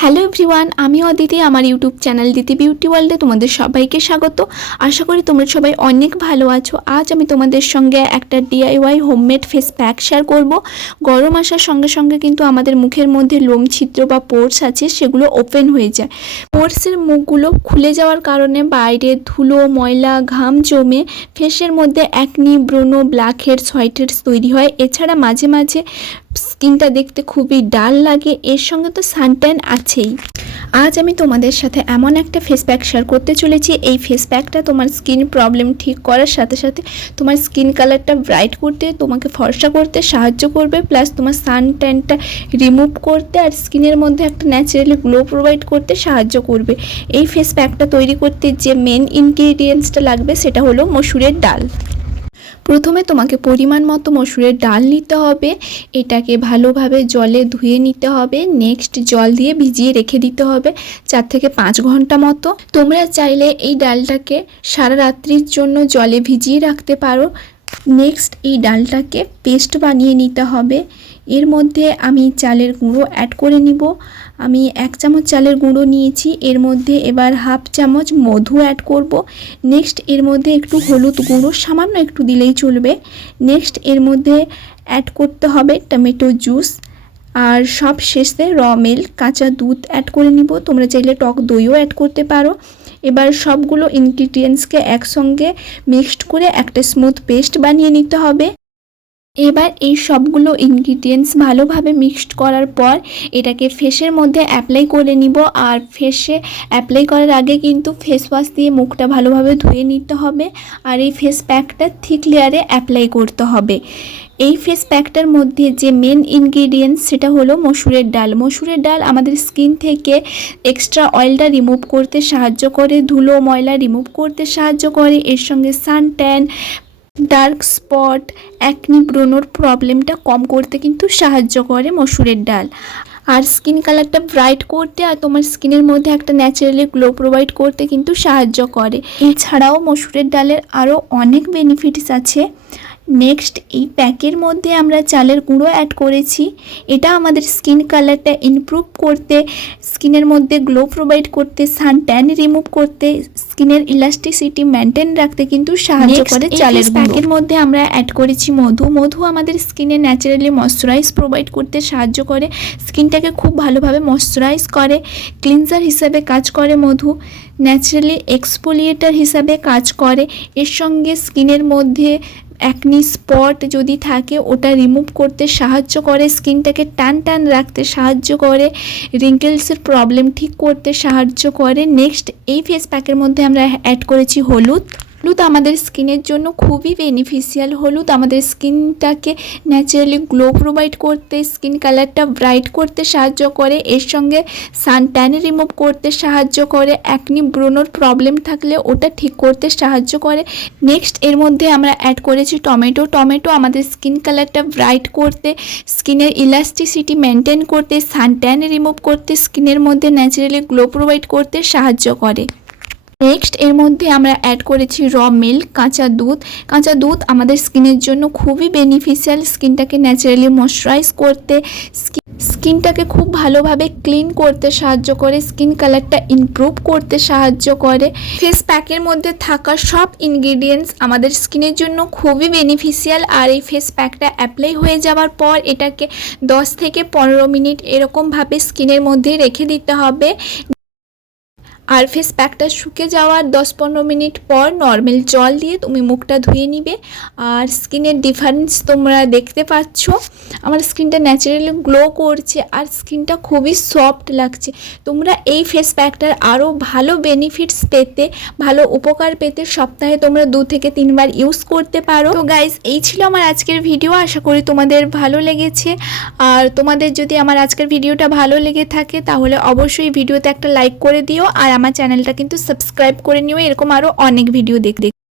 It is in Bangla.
হ্যালো এভরিওয়ান, আমি অদিতি। আমার ইউটিউব চ্যানেল দিতি বিউটি ওয়ার্ল্ডে তোমাদের সবাইকে স্বাগত। আশা করি তোমরা সবাই অনেক ভালো আছো। আজ আমি তোমাদের সঙ্গে একটা DIY homemade face pack share করব। গরম আসার সঙ্গে সঙ্গে কিন্তু আমাদের মুখের মধ্যে লোম ছিদ্র বা পোর্স আছে, সেগুলো ওপেন হয়ে যায়। পোর্সের মুখগুলো খুলে যাওয়ার কারণে বাইরে ধুলো, ময়লা, ঘাম জমে ফেসের মধ্যে একনি, ব্রণ, ব্ল্যাক হেডস, হোয়াইট হেডস তৈরি হয়। এছাড়া মাঝে মাঝে স্কিনটা দেখতে খুবই ডাল লাগে। এর সঙ্গে তো সানট্যান আছেই। আজ আমি তোমাদের সাথে এমন একটা ফেস প্যাক শেয়ার করতে চলেছি। এই ফেস প্যাকটা তোমার স্কিন প্রবলেম ঠিক করার সাথে সাথে তোমার স্কিন কালারটা ব্রাইট করতে, তোমাকে ফর্সা করতে সাহায্য করবে, প্লাস তোমার সানট্যানটা রিমুভ করতে আর স্কিনের মধ্যে একটা ন্যাচারালি গ্লো প্রোভাইড করতে সাহায্য করবে। এই ফেস প্যাকটা তৈরি করতে যে মেন ইনগ্রিডিয়েন্টসটা লাগবে সেটা হলো মসুরের ডাল। প্রথমে তোমাকে পরিমাণ মতো মসুরের ডাল নিতে হবে। এটাকে ভালোভাবে জলে ধুয়ে নিতে হবে। নেক্সট জল দিয়ে ভিজিয়ে রেখে দিতে হবে 4 থেকে 5 ঘন্টা মতো। তোমরা চাইলে এই ডালটাকে সারা রাত্রির জন্য জলে ভিজিয়ে রাখতে পারো। নেক্সট এই ডালটাকে পেস্ট বানিয়ে নিতে হবে। এর মধ্যে আমি চালের গুঁড়ো অ্যাড করে নিব। আমি 1 চামচ চালের গুঁড়ো নিয়েছি। এর মধ্যে এবার হাফ চামচ মধু অ্যাড করব। নেক্সট এর মধ্যে একটু হলুদ গুঁড়ো সামান্য একটু দিলেই চলবে। নেক্সট এর মধ্যে অ্যাড করতে হবে টমেটো জুস, আর সব শেষে র মিল্ক, কাঁচা দুধ অ্যাড করে নিব। তোমরা চাইলে টক দইও অ্যাড করতে পারো। এবার সবগুলো ইনগ্রিডিয়েন্টসকে একসঙ্গে মিক্সড করে একটা স্মুথ পেস্ট বানিয়ে নিতে হবে। এবার এই সবগুলো ইনগ্রিডিয়েন্টস ভালোভাবে মিক্সড করার পর এটাকে ফেসের মধ্যে অ্যাপ্লাই করে নিব। আর ফেসে অ্যাপ্লাই করার আগে কিন্তু ফেস ওয়াশ দিয়ে মুখটা ভালোভাবে ধুয়ে নিতে হবে। আর এই ফেস প্যাকটা থিক লেয়ারে অ্যাপ্লাই করতে হবে। এই ফেস প্যাকটার মধ্যে যে মেন ইনগ্রিডিয়েন্টস সেটা হলো মসুরের ডাল। মসুরের ডাল আমাদের স্কিন থেকে এক্সট্রা অয়েলটা রিমুভ করতে সাহায্য করে, ধুলো ময়লা রিমুভ করতে সাহায্য করে। এর সঙ্গে সানট্যান, ডার্ক স্পট, অ্যাকনি, ব্রণর প্রবলেমটা কম করতে কিন্তু সাহায্য করে মসুরের ডাল। আর স্কিন কালারটা ব্রাইট করতে আর তোমার স্কিনের মধ্যে একটা ন্যাচারালি গ্লো প্রোভাইড করতে কিন্তু সাহায্য করে। এছাড়াও মসুরের ডালের আরও অনেক বেনিফিটস আছে। নেক্সট এই প্যাকের মধ্যে আমরা চালের গুঁড়ো অ্যাড করেছি। এটা আমাদের স্কিন কালারটা ইমপ্রুভ করতে, স্কিনের মধ্যে গ্লো প্রোভাইড করতে, সান ট্যান রিমুভ করতে, স্কিনের ইলাস্টিসিটি মেনটেন রাখতে কিন্তু সাহায্য করে। চালের প্যাকের মধ্যে আমরা অ্যাড করেছি মধু। মধু আমাদের স্কিনে ন্যাচারালি ময়শ্চারাইজ প্রোভাইড করতে সাহায্য করে, স্কিনটাকে খুব ভালোভাবে ময়শ্চারাইজ করে। ক্লিনজার হিসাবে কাজ করে মধু, ন্যাচারালি এক্সফোলিয়েটার হিসাবে কাজ করে। এর সঙ্গে স্কিনের মধ্যে অ্যাকনি স্পট যদি থাকে ওটা রিমুভ করতে সাহায্য করে, স্কিনটাকে টান টান রাখতে সাহায্য করে, রিঙ্কেলসের প্রবলেম ঠিক করতে সাহায্য করে। নেক্সট এই ফেস প্যাকের মধ্যে আমরা অ্যাড করেছি হলুদ। হলুদ আমাদের স্কিনের জন্য খুবই বেনিফিশিয়াল। হলুদ আমাদের স্কিনটাকে ন্যাচারালি গ্লো প্রোভাইড করতে, স্কিন কালারটা ব্রাইট করতে সাহায্য করে। এর সঙ্গে সানট্যান রিমুভ করতে সাহায্য করে, অ্যাকনি ব্রণর প্রবলেম থাকলে ওটা ঠিক করতে সাহায্য করে। নেক্সট এর মধ্যে আমরা অ্যাড করেছি টমেটো। টমেটো আমাদের স্কিন কালারটা ব্রাইট করতে, স্কিনের ইলাস্টিসিটি মেনটেন করতে, সানট্যান রিমুভ করতে, স্কিনের মধ্যে ন্যাচারালি গ্লো প্রোভাইড করতে সাহায্য করে। নেক্সট এর মধ্যে আমরা অ্যাড করেছি র মিল্ক, কাঁচা দুধ। কাঁচা দুধ আমাদের স্কিনের জন্য খুবই বেনিফিশিয়াল, স্কিনটাকে ন্যাচারালি ময়শ্চারাইজ করতে, স্কিনটাকে খুব ভালোভাবে ক্লিন করতে সাহায্য করে, স্কিন কালারটা ইমপ্রুভ করতে সাহায্য করে। ফেস প্যাকের মধ্যে থাকা সব ইনগ্রিডিয়েন্টস আমাদের স্কিনের জন্য খুবই বেনিফিশিয়াল। আর এই ফেস প্যাকটা অ্যাপ্লাই হয়ে যাওয়ার পর এটাকে 10 থেকে 15 মিনিট এরকমভাবে স্কিনের মধ্যে রেখে দিতে হবে। আর ফেস প্যাকটা শুকে যাওয়ার 10-15 মিনিট পর নর্মাল জল দিয়ে তুমি মুখটা ধুয়ে নিবে। আর স্কিনের ডিফারেন্স তোমরা দেখতে পাচ্ছ, আমার স্কিনটা ন্যাচারালি গ্লো করছে আর স্কিনটা খুবই সফট লাগছে। তোমরা এই ফেস প্যাকটার আরও ভালো বেনিফিটস পেতে, ভালো উপকার পেতে সপ্তাহে তোমরা 2 থেকে 3 বার ইউজ করতে পারো। তো গাইজ, এই ছিল আমার আজকের ভিডিও। আশা করি তোমাদের ভালো লেগেছে। আর তোমাদের যদি আমার আজকের ভিডিওটা ভালো লেগে থাকে তাহলে অবশ্যই ভিডিওতে একটা লাইক করে দিও। আর আমার চ্যানেলটা কিন্তু সাবস্ক্রাইব করে নিও, এরকম আরও অনেক ভিডিও দেখতে।